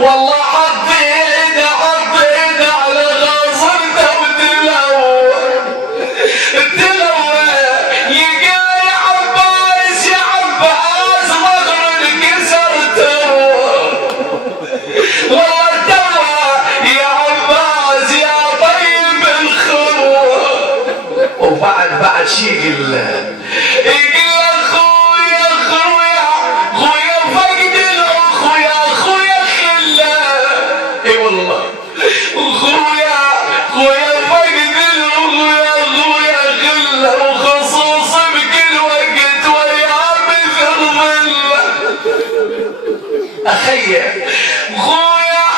والله حطينا على غاصرته وتلوى يقول يا عباس مغرب كسرته والله توا يا عباس يا طيب الخروة. وبعد شي يقول خويا فقد اخويا خله. اي والله خويا فقد اخويا خله وخصوص بكل وقت ويا مثل ظله. اخي خويا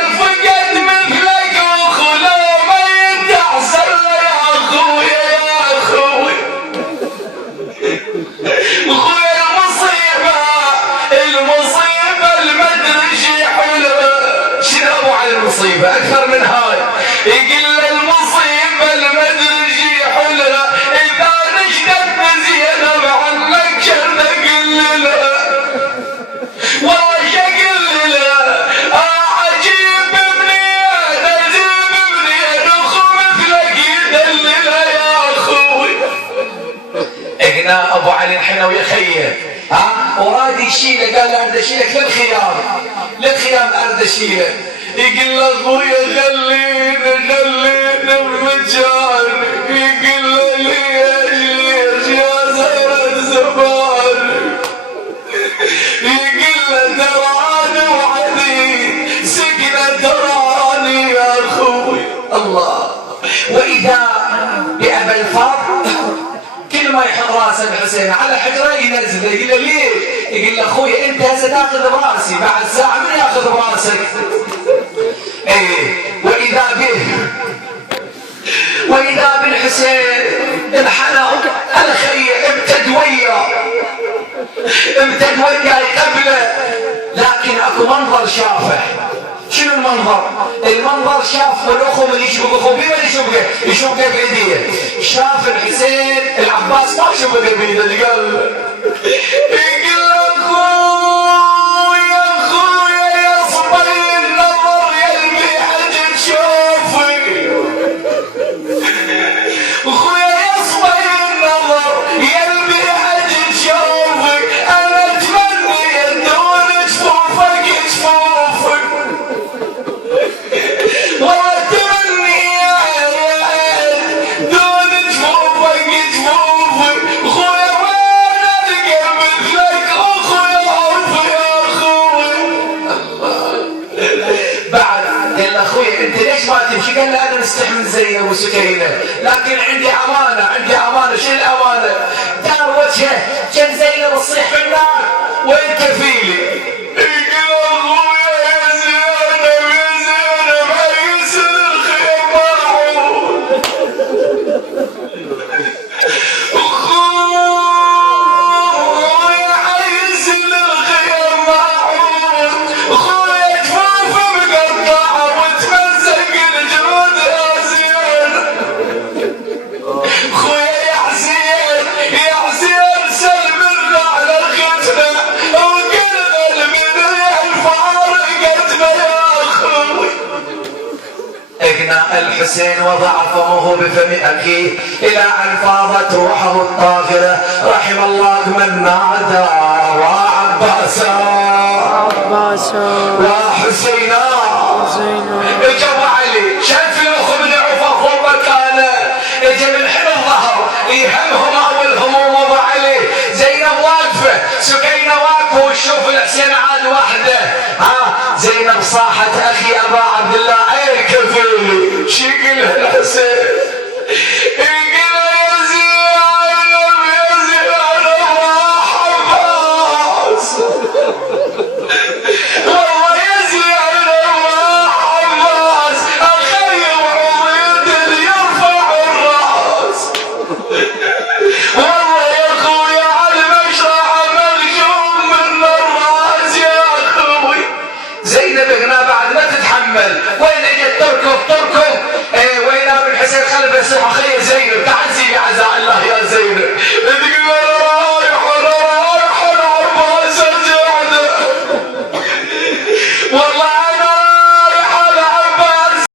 الفقد مثلك وخلو ما يتحسن يا خويا خويا المصيبة المدري حلوة. شنو ابو على المصيبة اكثر من هاي؟ يقول المصيبة المدري حلوة اذا نشدت زينب عنك شرد قل له والله شقل له عجيب ابني اخو مثلك يدلله يا اخوي. اقنا ابو علي الحنوي يا خيه وراد يشيله قال له ارد اشيلك للخيام ارد اشيلك. يقول له اخويا خليني بمجال. يقول له ليش يا زهر الزمان. يقول له تراني وعدي سكنه تراني يا اخوي. الله. واذا بأبا الفضل كل ما يحط راسه الحسين على حجره ينزل. يقول له ليه؟ يقول له اخوي انت هسه تاخذ براسي بعد ساعه من ياخذ براسك؟ ايه. واذا بالحسين انحنى الخي امتد وياه قبله. لكن اكو منظر شافه. شنو المنظر شاف الاخو من يشبك اخوه بيه من يشبكه بايديه. شاف الحسين العباس ما شبكه بايده. قال اخويا يا صبي النظر يلبي حجر شوفي. اخويا يا صبي النظر يلبي حجر شوفي. انا اتمنى يدون جفوفك والله اتمنى يا عيال دون جفوفك اخويا وين القى مثلك اخويا يا اخوي. بعد قال له اخويا انت ليش ما تمشي؟ قال له انا نستحمل زي ابو سكينه لكن عندي امانه. شو الامانه؟ دار وجهه كان زينب تصيح في النار وين كفيلي. الحسين وضع فمه بفم أخيه إلى أن فاضت روحه الطاهرة. رحم الله من نادى وعباسا وحسينا